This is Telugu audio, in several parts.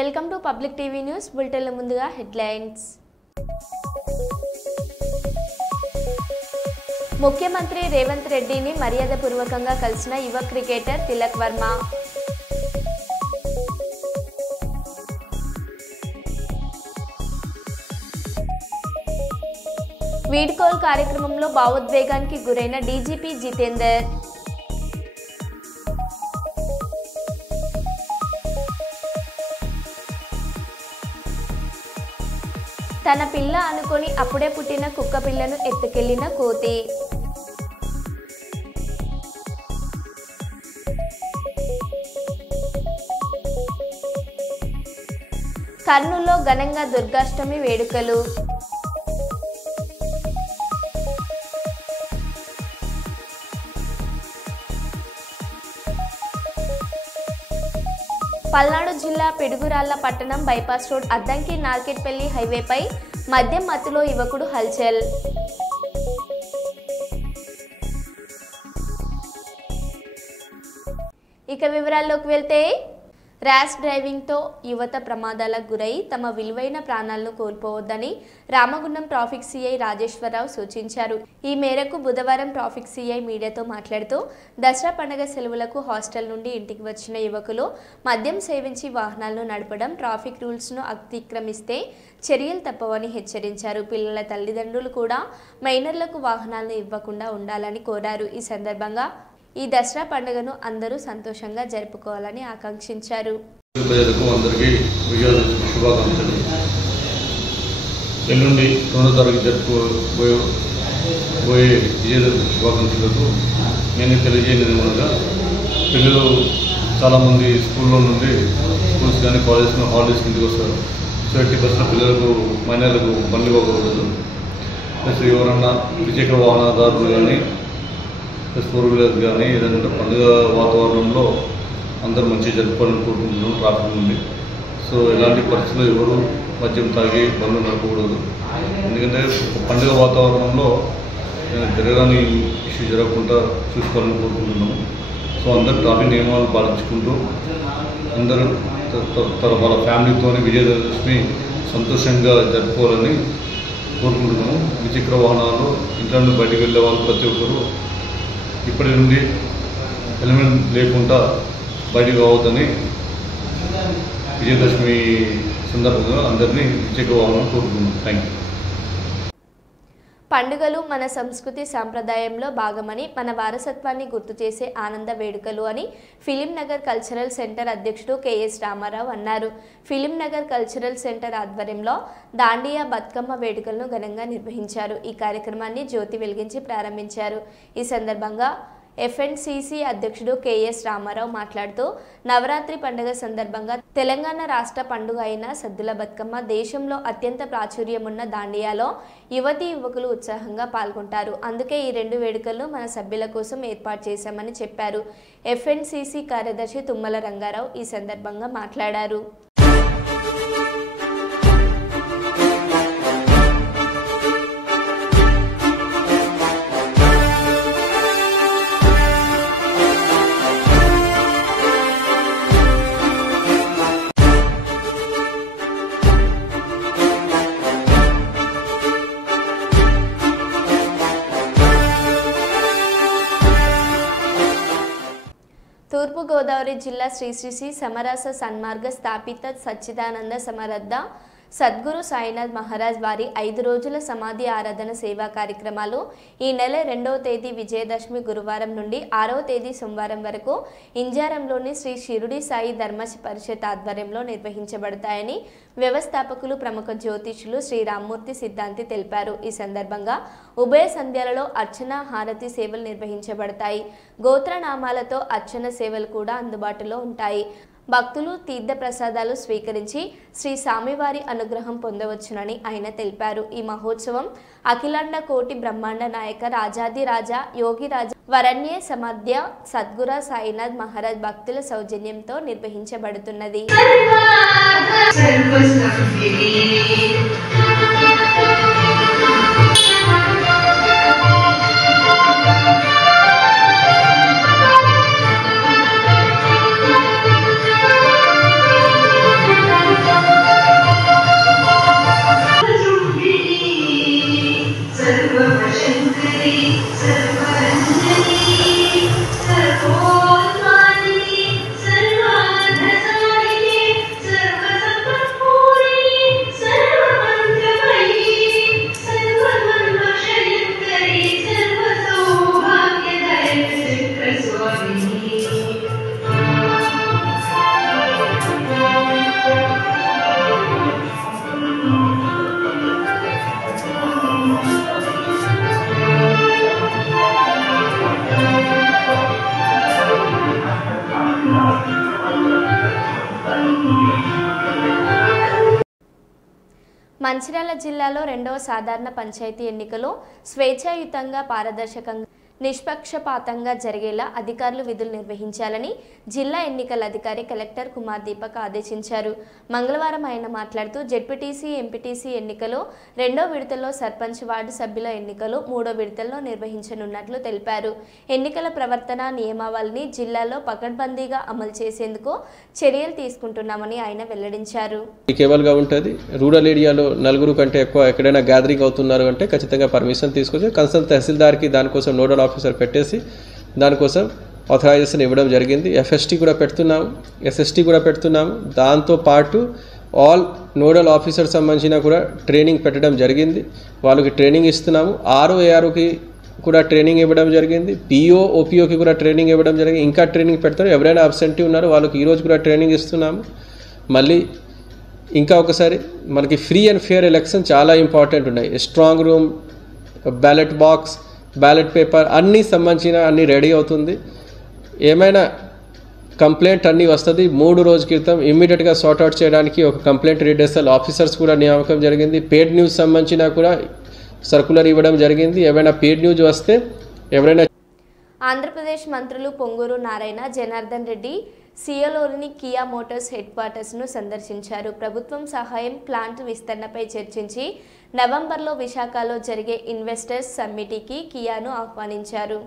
Welcome to public TV news బులెటిన్ల ముందుగా హెడ్లైన్స్. ముఖ్యమంత్రి రేవంత్ రెడ్డిని మర్యాదపూర్వకంగా కలిసిన యువ క్రికెటర్ తిలక్ వర్మ. వీడ్కోల్ కార్యక్రమంలో భావోద్వేగానికి గురైన డీజీపీ జితేందర్. తన పిల్ల అనుకొని అప్పుడే పుట్టిన కుక్క పిల్లను ఎత్తుకెళ్లిన కోతి. కర్నూలులో ఘనంగా దుర్గాష్టమి వేడుకలు. పల్నాడు జిల్లా పిడుగురాళ్ల పట్టణం బైపాస్ రోడ్ అద్దంకి నార్కెట్పల్లి హైవేపై మద్యం మత్తులో యువకుడు హల్చల్. ఇక వివరాల్లోకి వెళ్తే, ర్యాష్ డ్రైవింగ్తో యువత ప్రమాదాలకు గురై తమ విలువైన ప్రాణాలను కోల్పోవద్దని రామగుండం ట్రాఫిక్ సీఐ రాజేశ్వరరావు సూచించారు. ఈ మేరకు బుధవారం ట్రాఫిక్ సీఐ మీడియాతో మాట్లాడుతూ, దసరా పండుగ సెలవులకు హాస్టల్ నుండి ఇంటికి వచ్చిన యువకులు మద్యం సేవించి వాహనాలను నడపడం, ట్రాఫిక్ రూల్స్ను అతిక్రమిస్తే చర్యలు తప్పవని హెచ్చరించారు. పిల్లల తల్లిదండ్రులు కూడా మైనర్లకు వాహనాలను ఇవ్వకుండా ఉండాలని కోరారు. ఈ సందర్భంగా ఈ దసరా పండుగను అందరూ సంతోషంగా జరుపుకోవాలని ఆకాంక్షించారు. ఎల్లుండి 2వ తరగతి జరుపుకోబోయే విజయదశమి శుభాకాంక్షలకు నేను తెలియజేయలేదు. ఏమనగా, పిల్లలు చాలామంది స్కూల్లో నుండి స్కూల్స్ కానీ కాలేజ్ హాలిడేస్ ఇంటికి వస్తారు. సో 80% పిల్లలకు మైనర్లకు బండ్లు ఇవ్వకూడదు. ప్లస్ ఎవరన్నా ద్విచక్ర వాహనదారులు కానీ ప్లస్ 4 వీలర్స్ కానీ ఏదంటే పండుగ వాతావరణంలో అందరూ మంచిగా జరుపుకోవాలని కోరుకుంటున్నాం ట్రాఫిక్ నుండి. సో ఎలాంటి పరిస్థితుల్లో ఎవరు మద్యం తాగి బండ్లు నడపకూడదు. ఎందుకంటే పండుగ వాతావరణంలో జరగని ఇష్యూ జరగకుండా చూసుకోవాలని కోరుకుంటున్నాము. సో అందరూ ట్రాఫిక్ నియమాలు పాటించుకుంటూ అందరూ వాళ్ళ ఫ్యామిలీతోని విజయదశమి సంతోషంగా జరుపుకోవాలని కోరుకుంటున్నాము. ద్విచక్ర వాహనాలు ఇంట్లో నుండి బయటికి వెళ్ళే వాళ్ళు ప్రతి ఒక్కరూ ఇప్పటి నుండి హెల్మెట్ లేకుండా బయటికి రావద్దని విజయదశమి సందర్భంగా అందరినీ ద్విచక్ర వాహనం కోరుకుంటున్నాం. Thank you. పండుగలు మన సంస్కృతి సాంప్రదాయంలో భాగమని, మన వారసత్వాన్ని గుర్తు చేసే ఆనంద వేడుకలు అని ఫిలిం నగర్ కల్చరల్ సెంటర్ అధ్యక్షుడు కెఎస్ రామారావు అన్నారు. ఫిలిం నగర్ కల్చరల్ సెంటర్ ఆధ్వర్యంలో దాండియా బతుకమ్మ వేడుకలను ఘనంగా నిర్వహించారు. ఈ కార్యక్రమాన్ని జ్యోతి వెలిగించి ప్రారంభించారు. ఈ సందర్భంగా ఎఫ్ఎన్సిసి అధ్యక్షుడు కెఎస్ రామారావు మాట్లాడుతూ, నవరాత్రి పండుగ సందర్భంగా తెలంగాణ రాష్ట్ర పండుగ అయిన సద్దుల బతుకమ్మ, దేశంలో అత్యంత ప్రాచుర్యమున్న దాండియాలో యువతీ యువకులు ఉత్సాహంగా పాల్గొంటారు. అందుకే ఈ 2 వేడుకలను మన సభ్యుల కోసం ఏర్పాటు చేశామని చెప్పారు. ఎఫ్ఎన్సిసి కార్యదర్శి తుమ్మల రంగారావు ఈ సందర్భంగా మాట్లాడారు. తూర్పుగోదావరి జిల్లా శ్రీ సమరస సన్మార్గ స్థాపిత సచ్చిదానంద సమరద్ధ సద్గురు సాయినాథ్ మహారాజ్ వారి 5 రోజుల సమాధి ఆరాధన సేవా కార్యక్రమాలు ఈ నెల 2వ తేదీ విజయదశమి గురువారం నుండి 6వ తేదీ సోమవారం వరకు ఇంజారంలోని శ్రీ షిరుడి సాయి ధర్మ పరిషత్ ఆధ్వర్యంలో నిర్వహించబడతాయని వ్యవస్థాపకులు ప్రముఖ జ్యోతిషులు శ్రీ రామ్మూర్తి సిద్ధాంతి తెలిపారు. ఈ సందర్భంగా ఉభయ సంధ్యలలో అర్చన హారతి సేవలు నిర్వహించబడతాయి. గోత్రనామాలతో అర్చన సేవలు కూడా అందుబాటులో ఉంటాయి. భక్తులు తీర్థ ప్రసాదాలు స్వీకరించి శ్రీ స్వామివారి అనుగ్రహం పొందవచ్చునని ఆయన తెలిపారు. ఈ మహోత్సవం అఖిలాండ కోటి బ్రహ్మాండ నాయక రాజాదిరాజా యోగిరాజ వరణ్య సమధ్య సద్గురు సాయినాథ్ మహారాజ్ భక్తుల సౌజన్యంతో నిర్వహించబడుతున్నది. మంచిర్యాల జిల్లాలో రెండవ సాధారణ పంచాయతీ ఎన్నికలు స్వేచ్ఛాయుతంగా పారదర్శకంగా నిష్పక్షపాతంగా జరిగేలా అధికారులు విధులు నిర్వహించాలని జిల్లా ఎన్నికల అధికారి కలెక్టర్ కుమార్ దీపక్ ఆదేశించారు. మంగళవారం ఆయన మాట్లాడుతూ జెడ్పీటీసీ, ఎంపీటీసీ ఎన్నికలు, రెండో విడతలో సర్పంచ్, వార్డు సభ్యుల ఎన్నికలు మూడో విడతల్లో నిర్వహించనున్నట్లు తెలిపారు. ఎన్నికల ప్రవర్తన నియమావళిని జిల్లాలో పకడ్బందీగా అమలు చేసేందుకు చర్యలు తీసుకుంటున్నామని ఆయన వెల్లడించారు. కేవల్గా ఉంటుంది. రూరల్ ఏరియాలో నలుగురు కంటే ఎక్కువ ఎక్కడైనా గ్యాదరింగ్ అవుతున్నారు అంటే ఖచ్చితంగా పర్మిషన్ తీసుకొచ్చి కన్సర్న్ తహసీల్దార్కి దానికోసం నోడల్ ఆఫీసర్ పెట్టేసి దానికోసం ఆథరైజేషన్ ఇవ్వడం జరిగింది. ఎఫ్ఎస్టీ కూడా పెడుతున్నాము, ఎస్ఎస్టీ కూడా పెడుతున్నాము. దాంతోపాటు ఆల్ నోడల్ ఆఫీసర్ సంబంధించిన కూడా ట్రైనింగ్ పెట్టడం జరిగింది. వాళ్ళకి ట్రైనింగ్ ఇస్తున్నాము. ఆర్ఓఏఆర్కి కూడా ట్రైనింగ్ ఇవ్వడం జరిగింది. పిఓ, ఓపీఓకి కూడా ట్రైనింగ్ ఇవ్వడం జరిగింది. ఇంకా ట్రైనింగ్ పెడతారు. ఎవరైనా అబ్సెంటీ ఉన్నారో వాళ్ళకి ఈరోజు కూడా ట్రైనింగ్ ఇస్తున్నాము. మళ్ళీ ఇంకా ఒకసారి మనకి ఫ్రీ అండ్ ఫేర్ ఎలక్షన్ చాలా ఇంపార్టెంట్ ఉన్నాయి. Strong room, ballot box, ballot paper అన్నీ సంబంధించిన అన్నీ రెడీ అవుతుంది. ఏమైనా కంప్లైంట్ అన్నీ వస్తుంది. 3 రోజుల క్రితం ఇమ్మీడియట్గా సార్ట్అవుట్ చేయడానికి ఒక కంప్లైంట్ రిడ్రెసల్ ఆఫీసర్స్ కూడా నియామకం జరిగింది. పేడ్ న్యూస్ సంబంధించిన కూడా సర్కులర్ ఇవ్వడం జరిగింది. ఏమైనా పేడ్ న్యూస్ వస్తే ఎవరైనా. ఆంధ్రప్రదేశ్ మంత్రులు పొంగూరు నారాయణ, జనార్దన్ రెడ్డి సియోలోని కియా మోటార్స్ హెడ్ క్వార్టర్స్ను సందర్శించారు. ప్రభుత్వం సహాయం ప్లాంట్ విస్తరణపై చర్చించి నవంబర్లో విశాఖలో జరిగే ఇన్వెస్టర్స్ సమ్మిట్కి కియాను ఆహ్వానించారు.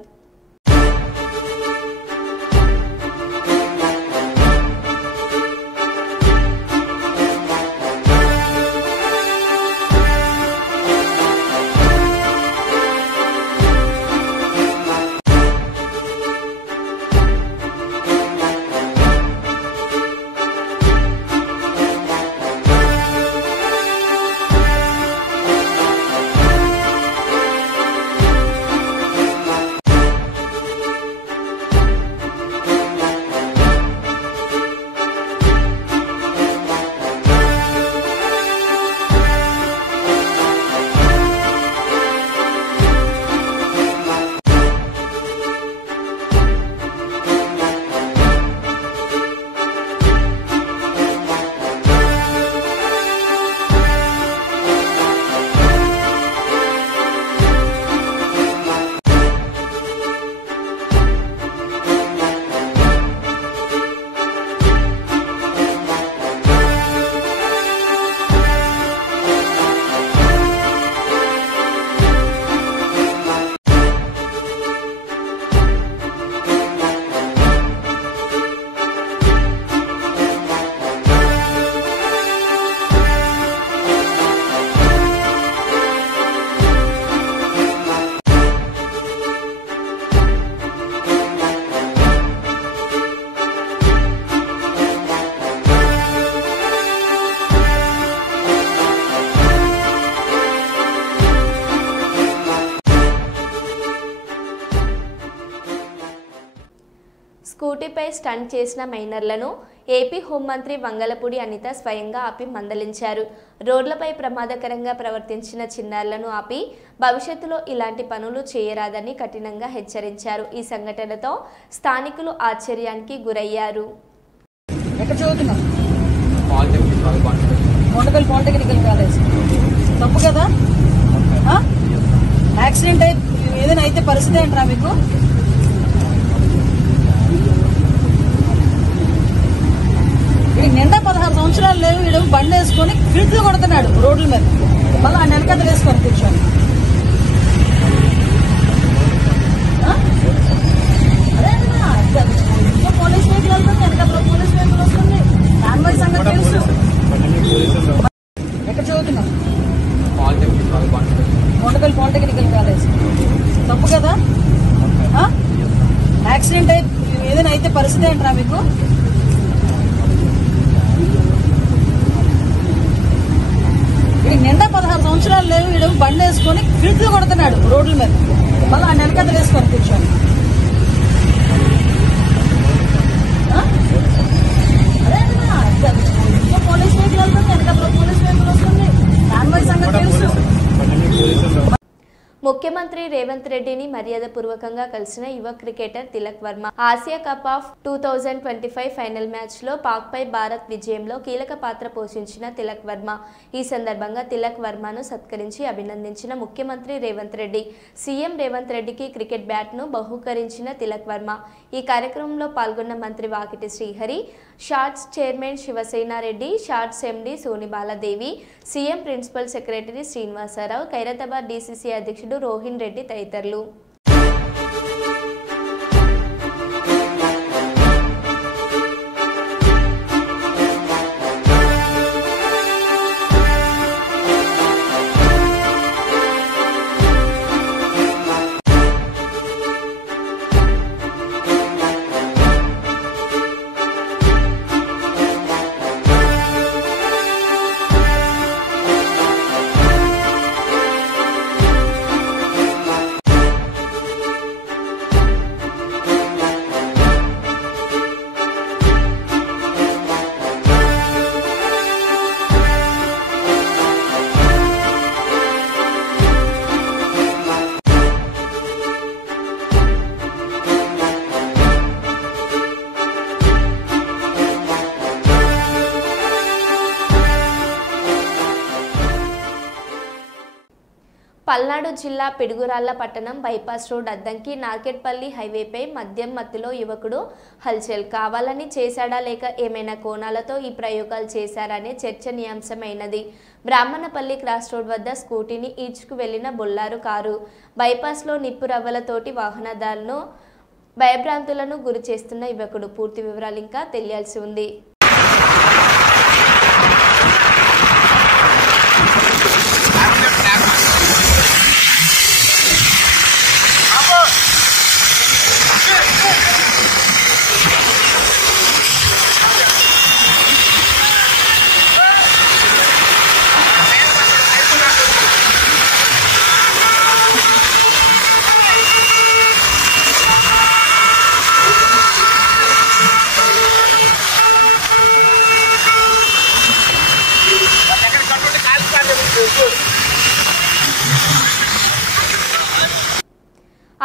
స్కూటీపై స్టంట్ చేసిన మైనర్లను ఏపీ హోంమంత్రి వంగలపూడి అనిత స్వయంగా ఆపి మందలించారు. రోడ్లపై ప్రమాదకరంగా ప్రవర్తించిన చిన్నారులను ఆపి భవిష్యత్తులో ఇలాంటి పనులు చేయరాదని కఠినంగా హెచ్చరించారు. ఈ సంఘటనతో స్థానికులు ఆశ్చర్యానికి గురయ్యారు. యాక్సిడెంట్ ఏదైనా అయితే పరిస్థితి ఏంట్రా మీకు? నిండా 16 సంవత్సరాలు లేవు. వీడు బండి వేసుకొని ఫిల్ట్లు కొడుతున్నాడు రోడ్ల మీద. మళ్ళీ ఆ నెలకథలు వేసుకొని కూర్చొని పోలీస్ వెహికల్ వెళ్తుంది, వెనకలో పోలీస్ వెహికల్ వస్తుంది. దాని వల్ల సంగతి తెలుసు. ఎక్కడ చదువుతున్నావు? Kondapalli polytechnical college. తప్పు కదా? యాక్సిడెంట్ ఏదైనా అయితే పరిస్థితి ఏంట్రా మీకు? నిండా 16 సంవత్సరాలు లేవు. వీడు బండి వేసుకొని ఫిల్ట్లు కొడుతున్నాడు రోడ్ల మీద. మళ్ళీ ఆ నెలకథలు వేసుకొని కూర్చొని పోలీస్ వెహికల్ వెళ్తుంది, వెనకలో పోలీస్ వెహికల్ వస్తుంది. దాని వల్ల సంగతి తెలుసు. ముఖ్యమంత్రి రేవంత్ రెడ్డిని మర్యాదపూర్వకంగా కలిసిన యువ cricketer Tilak Varma Asia cup of 2025 final match లో పాక్ పై భారత్ విజయంలో కీలక పాత్ర పోషించిన తిలక్ వర్మ ఈ సందర్భంగా తిలక్ వర్మను సత్కరించి అభినందించిన ముఖ్యమంత్రి రేవంత్ రెడ్డి సీఎం రేవంత్ రెడ్డికి క్రికెట్ బ్యాట్ ను బహూకరించిన తిలక్ వర్మ ఈ కార్యక్రమంలో పాల్గొన్న మంత్రి Vakiti Srihari SATS chairman Shivasena Reddy SATS MD Soni Baladevi CM principal secretary Srinivasarao Khairatabad DCC అధ్యక్షుడు రోహిన్ రెడ్డి తదితరులు పల్నాడు జిల్లా పిడుగురాళ్ల పట్టణం బైపాస్ రోడ్ అద్దంకి నార్కెట్పల్లి హైవేపై మద్యం మత్తులో యువకుడు హల్చల్ కావాలని చేశాడా లేక ఏమైనా కోణాలతో ఈ ప్రయోగాలు చేశారనే చర్చనీయాంశమైనది. బ్రాహ్మణపల్లి క్రాస్ రోడ్ వద్ద స్కూటీని ఈడ్చుకు వెళ్లిన బొల్లారు కారు బైపాస్లో నిప్పు రవ్వలతోటి వాహనదారులను భయభ్రాంతులను గురి చేస్తున్న యువకుడు. పూర్తి వివరాలు ఇంకా తెలియాల్సి ఉంది.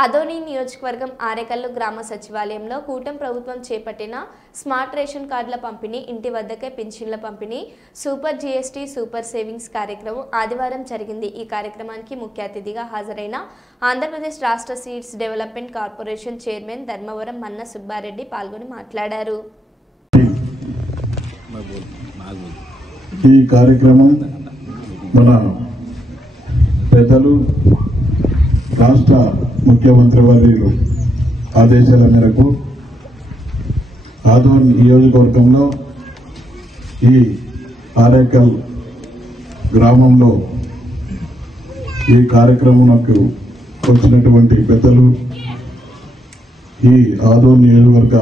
అదోని నియోజకవర్గం ఆరేకల్లు గ్రామ సచివాలయంలో కూటమి ప్రభుత్వం చేపట్టిన స్మార్ట్ రేషన్ కార్డుల పంపిణీ, ఇంటి వద్దకే పింఛన్ల పంపిణీ, సూపర్ జీఎస్టీ సూపర్ సేవింగ్స్ కార్యక్రమం ఆదివారం జరిగింది. ఈ కార్యక్రమానికి ముఖ్య అతిథిగా హాజరైన ఆంధ్రప్రదేశ్ రాష్ట్ర seeds development corporation chairman Dharmavaram మన్న సుబ్బారెడ్డి పాల్గొని మాట్లాడారు. ఈ కార్యక్రమం మన పెద్దలు రాష్ట్ర ముఖ్యమంత్రి వర్యులు ఆదేశాల మేరకు ఆదోన్ నియోజకవర్గంలో ఈ ఆరేకల్ గ్రామంలో ఈ కార్యక్రమంకు వచ్చినటువంటి పెద్దలు ఈ ఆదోన్ నియోజకవర్గ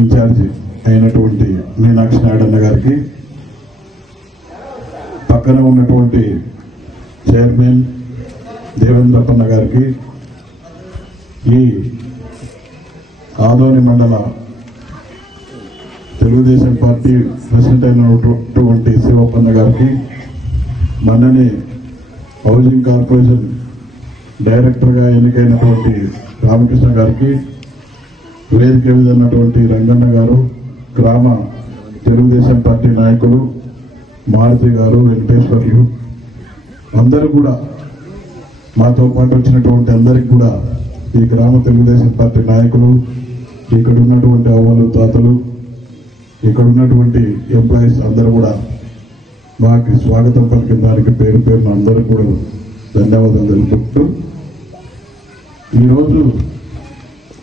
ఇన్ఛార్జి అయినటువంటి మీనాక్షి నాయుడు గారికి, పక్కన ఉన్నటువంటి చైర్మన్ దేవేంద్రప్పన్న గారికి, ఈ ఆదోని మండల తెలుగుదేశం పార్టీ ప్రెసిడెంట్ అయినటువంటి శివప్పన్న గారికి, మొన్ననే హౌసింగ్ కార్పొరేషన్ డైరెక్టర్గా ఎన్నికైనటువంటి రామకృష్ణ గారికి, వేదిక మీద ఉన్నటువంటి రంగన్న గారు, గ్రామ తెలుగుదేశం పార్టీ నాయకులు మారుతి గారు, వెంకటేశ్వర్లు అందరూ కూడా, మాతో పాటు వచ్చినటువంటి అందరికి కూడా, ఈ గ్రామ తెలుగుదేశం పార్టీ నాయకులు, ఇక్కడ ఉన్నటువంటి అవ్వలు తాతలు, ఇక్కడ ఉన్నటువంటి ఎంప్లాయీస్ అందరూ కూడా మాకు స్వాగతం పలికిన దానికి పేరు పేరున అందరూ కూడా ధన్యవాదాలు తెలుపుతూ, ఈరోజు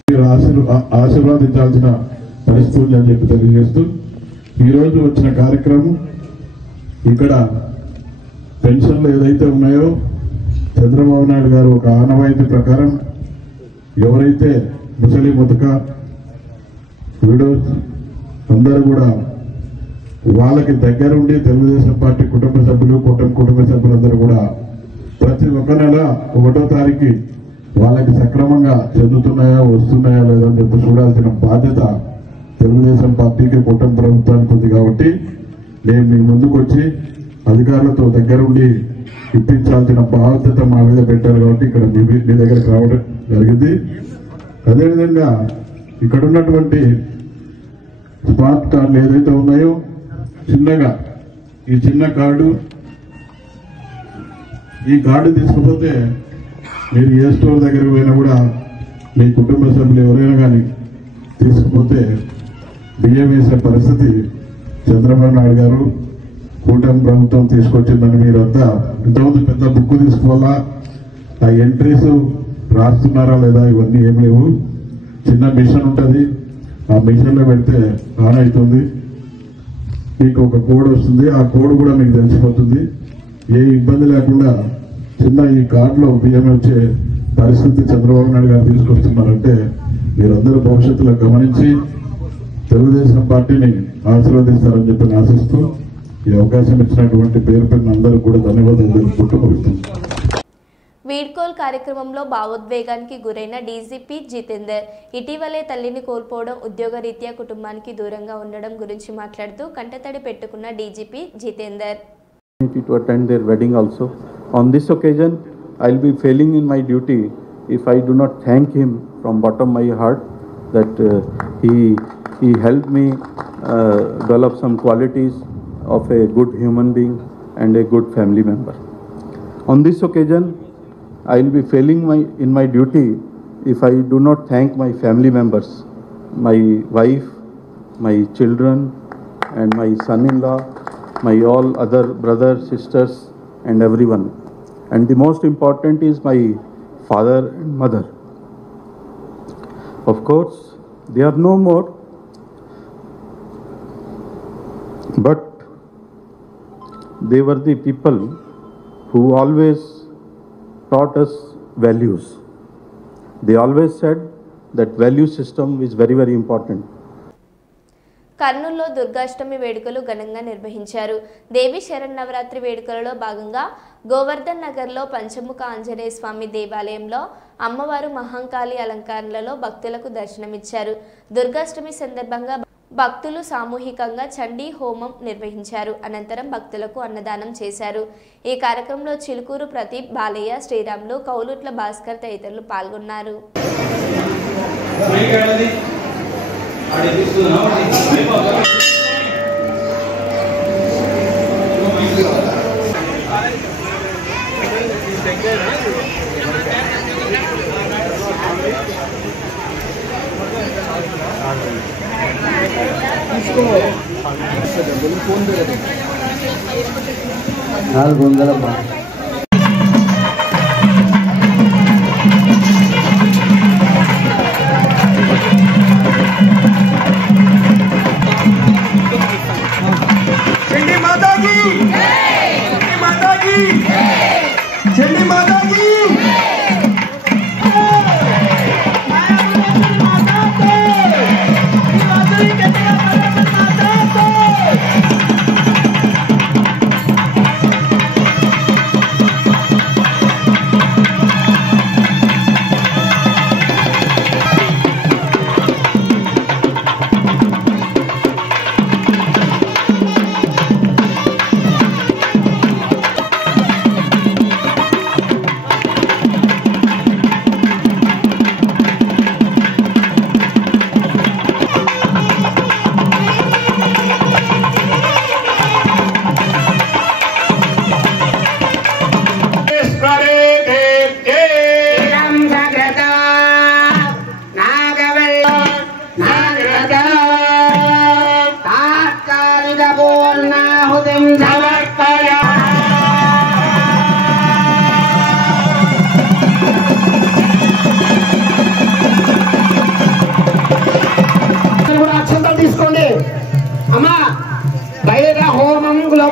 మీరు ఆశీర్వాదించాల్సిన పరిస్థితులు అని చెప్పి తెలియజేస్తూ, ఈరోజు వచ్చిన కార్యక్రమం ఇక్కడ పెన్షన్లు ఏదైతే ఉన్నాయో చంద్రబాబు నాయుడు గారు ఒక ఆనవాయితీ ప్రకారం ఎవరైతే ముసలి ముతక విడోస్ అందరూ కూడా వాళ్ళకి దగ్గరుండి తెలుగుదేశం పార్టీ కుటుంబ సభ్యులు కుటుంబ సభ్యులందరూ కూడా ప్రతి ఒక్క నెల 1వ తారీఖు వాళ్ళకి సక్రమంగా చెందుతున్నాయా వస్తున్నాయా లేదా అని చెప్పి చూడాల్సిన బాధ్యత తెలుగుదేశం పార్టీకి కుటుంబ ప్రభుత్వానికి ఉంది. కాబట్టి నేను మీ ముందుకు వచ్చి అధికారులతో దగ్గరుండి ఇప్పించాల్సిన బాధ్యత మా మీద పెట్టారు కాబట్టి ఇక్కడ మీ దగ్గరకు రావడం జరిగింది. అదేవిధంగా ఇక్కడ ఉన్నటువంటి స్మార్ట్ కార్డులు ఏదైతే ఉన్నాయో చిన్నగా ఈ చిన్న కార్డు, ఈ కార్డు తీసుకుపోతే మీరు ఏ స్టోర్ దగ్గరికి పోయినా కూడా మీ కుటుంబ సభ్యులు ఎవరైనా కానీ తీసుకుపోతే బియ్యం వేసే పరిస్థితి చంద్రబాబు నాయుడు గారు కూటమి ప్రభుత్వం తీసుకొచ్చిందని మీరంతా ఇంతకుముందు పెద్ద బుక్ తీసుకోవాలా, ఆ ఎంట్రీస్ రాస్తున్నారా లేదా ఇవన్నీ ఏం లేవు. చిన్న మిషన్ ఉంటుంది, ఆ మిషన్లో పెడితే ఆన్ అవుతుంది, మీకు ఒక కోడ్ వస్తుంది, ఆ కోడ్ కూడా మీకు తెలిసిపోతుంది. ఏ ఇబ్బంది లేకుండా చిన్న ఈ కార్డులో బియ్యం వచ్చే పరిస్థితి చంద్రబాబు నాయుడు గారు తీసుకొస్తున్నారంటే మీరందరూ భవిష్యత్తులో గమనించి తెలుగుదేశం పార్టీని ఆశీర్వదిస్తారని చెప్పి ఆశిస్తూ ఈ అవకాశం ఇచ్చినటువంటి పేరు పేరున అందరూ కూడా ధన్యవాదాలు తెలుపుకుంటూ ముగిస్తున్నాను. వీడ్కోల్ కార్యక్రమంలో భావోద్వేగానికి గురైన డీజీపీ జితేందర్ ఇటీవలే తల్లిని కోల్పోవడం, ఉద్యోగరీత్యా కుటుంబానికి దూరంగా ఉండడం గురించి మాట్లాడుతూ కంటతడి పెట్టుకున్న DGP Jitender. To attend their wedding also. On this occasion, I'll be failing in my duty if I do not thank him from bottom of my heart that he helped me develop some qualities of a good human being and a good family member. On this occasion, I'll be failing in my duty if I do not thank my family members, my wife, my children, and my son-in-law, my all other brothers, sisters, and everyone. And the most important is my father and mother. Of course, they are no more, but they were the people who always taught us values. They always said that value system is very, very important. కర్నూలులో దుర్గాష్టమి వేడుకలు ఘనంగా నిర్వహించారు. దేవి శరన్నవరాత్రి వేడుకలలో భాగంగా గోవర్ధన్ నగర్లో పంచముఖ ఆంజనేయ స్వామి దేవాలయంలో అమ్మవారు మహంకాళి అలంకరణలలో భక్తులకు దర్శనమిచ్చారు. దుర్గాష్టమి సందర్భంగా భక్తులు సామూహికంగా చండీ హోమం నిర్వహించారు. అనంతరం భక్తులకు అన్నదానం చేశారు. ఈ కార్యక్రమంలో చిలుకూరు ప్రదీప్, బాలయ్య, శ్రీరాములు, కౌలుట్ల భాస్కర్ తదితరులు పాల్గొన్నారు.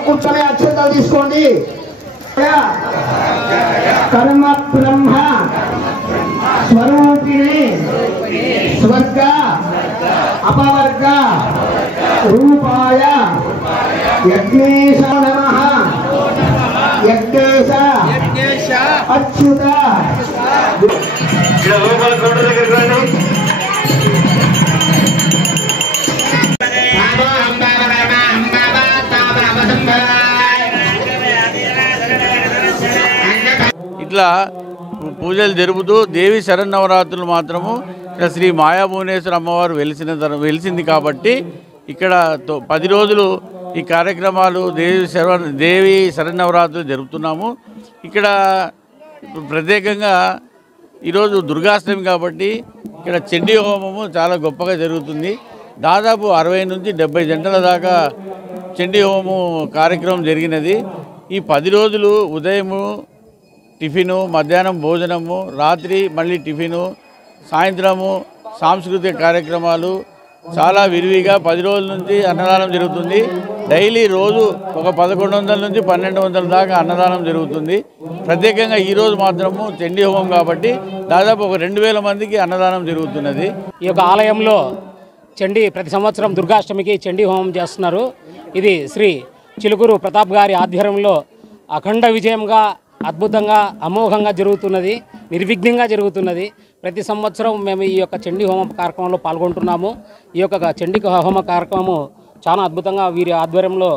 కూర్చొని అక్షతలు తీసుకోండి. కర్మ బ్రహ్మ స్వరూపిణి స్వర్గ అపవర్గ రూపాయ యజ్ఞేశ నమః. యజ్ఞేశ అచ్యుత ఇట్లా పూజలు జరుపుతూ దేవి శరన్నవరాత్రులు మాత్రము ఇక్కడ శ్రీ మాయాభువనేశ్వర అమ్మవారు వెలిసింది కాబట్టి ఇక్కడ 10 రోజులు ఈ కార్యక్రమాలు దేవి శరన్నవరాత్రులు జరుపుతున్నాము. ఇక్కడ ప్రత్యేకంగా ఈరోజు దుర్గాష్టమి కాబట్టి ఇక్కడ చండీ హోమము చాలా గొప్పగా జరుగుతుంది. దాదాపు 60 నుంచి 70 గంటల దాకా చండీ హోమం కార్యక్రమం జరిగినది. ఈ 10 రోజులు ఉదయము టిఫిను, మధ్యాహ్నం భోజనము, రాత్రి మళ్ళీ టిఫిను, సాయంత్రము సాంస్కృతిక కార్యక్రమాలు చాలా విరివిగా 10 రోజుల నుంచి అన్నదానం జరుగుతుంది. డైలీ రోజు ఒక 1100 నుంచి 1200 దాకా అన్నదానం జరుగుతుంది. ప్రత్యేకంగా ఈరోజు మాత్రము చండీ హోమం కాబట్టి దాదాపు ఒక 2000 మందికి అన్నదానం జరుగుతున్నది. ఈ యొక్క ఆలయంలో ప్రతి సంవత్సరం దుర్గాష్టమికి చండీ హోమం చేస్తున్నారు. ఇది శ్రీ చిలుకూరు ప్రతాప్ గారి ఆధ్వర్యంలో అఖండ విజయంగా, అద్భుతంగా, అమోఘంగా జరుగుతున్నది, నిర్విఘ్నంగా జరుగుతున్నది. ప్రతి సంవత్సరం మేము ఈ యొక్క చండీ హోమ కార్యక్రమంలో పాల్గొంటున్నాము. ఈ యొక్క చండీ హోమ కార్యక్రమము చాలా అద్భుతంగా వీరి ఆధ్వర్యంలో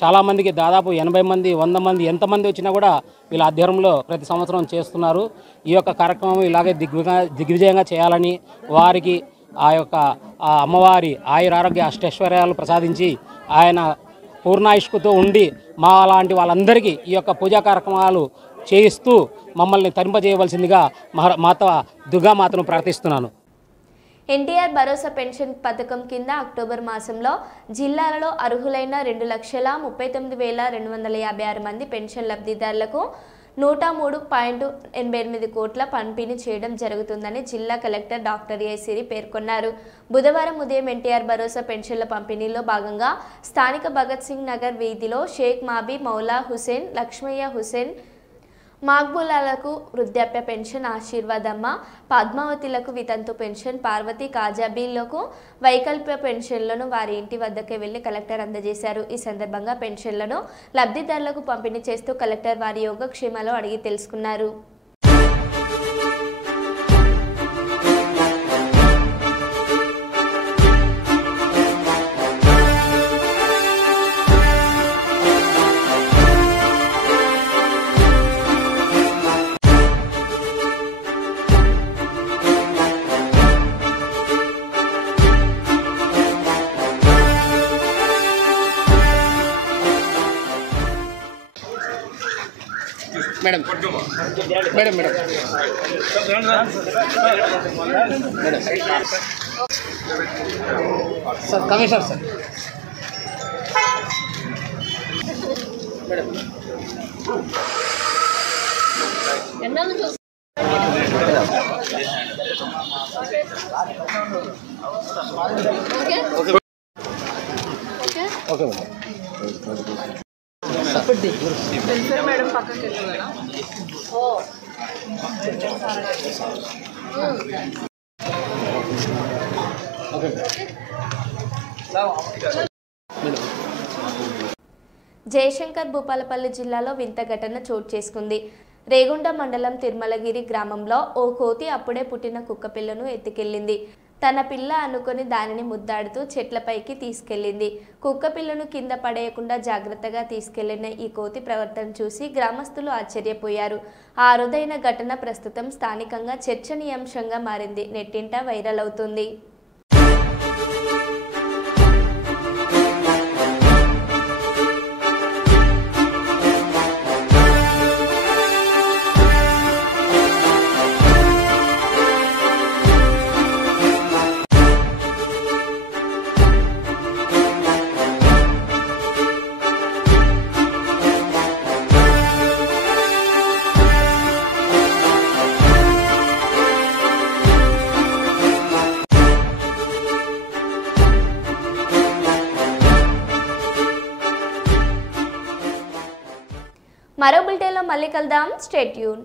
చాలామందికి దాదాపు 80 మంది, 100 మంది, ఎంతమంది వచ్చినా కూడా వీళ్ళ ఆధ్వర్యంలో ప్రతి సంవత్సరం చేస్తున్నారు. ఈ యొక్క కార్యక్రమం ఇలాగే దిగ్విజయంగా చేయాలని, వారికి ఆ యొక్క అమ్మవారి ఆయురారోగ్య అష్టైశ్వర్యాలు ప్రసాదించి ఆయన పూర్ణాయుష్కుతో ఉండి మా లాంటి వాళ్ళందరికీ ఈ యొక్క పూజా కార్యక్రమాలు చేయిస్తూ మమ్మల్ని తరింపజేయవలసిందిగా మాత దుర్గామాతను ప్రార్థిస్తున్నాను. ఎన్టీఆర్ భరోసా పెన్షన్ పథకం కింద అక్టోబర్ మాసంలో జిల్లాలలో అర్హులైన 2,69,256 మంది పెన్షన్ లబ్ధిదారులకు 103.88 కోట్ల పంపిణీ చేయడం జరుగుతుందని జిల్లా కలెక్టర్ డాక్టర్ ఏ సిరి పేర్కొన్నారు. బుధవారం ఉదయం ఎన్టీఆర్ భరోసా పెన్షన్ల పంపిణీలో భాగంగా స్థానిక భగత్ సింగ్ నగర్ వీధిలో షేక్ మాబీ, మౌలా హుసేన్, లక్ష్మయ్య హుసేన్, మాక్బులాలకు వృద్ధాప్య పెన్షన్, ఆశీర్వాదమ్మ, పద్మావతిలకు వితంతు పెన్షన్, పార్వతి, కాజాబీలకు వైకల్ప పెన్షన్లను వారి ఇంటి వద్దకే వెళ్లి కలెక్టర్ అందజేశారు. ఈ సందర్భంగా పెన్షన్లను లబ్ధిదారులకు పంపిణీ చేస్తూ కలెక్టర్ వారి యోగక్షేమాలు అడిగి తెలుసుకున్నారు. Madam madam madam sir commissioner sir madam okay madam madam పక్కకి జయశంకర్ భూపాలపల్లి జిల్లాలో వింత ఘటన చోటు చేసుకుంది. రేగుండ మండలం తిరుమలగిరి గ్రామంలో ఓ కోతి అప్పుడే పుట్టిన కుక్కపిల్లను ఎత్తుకెళ్లింది. తన పిల్ల అనుకొని దానిని ముద్దాడుతూ చెట్లపైకి తీసుకెళ్లింది. కుక్కపిల్లను కింద పడేయకుండా జాగ్రత్తగా తీసుకెళ్లిన ఈ కోతి ప్రవర్తన చూసి గ్రామస్తులు ఆశ్చర్యపోయారు. ఆ అరుదైన ఘటన ప్రస్తుతం స్థానికంగా చర్చనీయాంశంగా మారింది. నెట్టింట వైరల్ అవుతుంది. మరో బులెటిన్లో మళ్ళీ కలుద్దాం. Stay tune.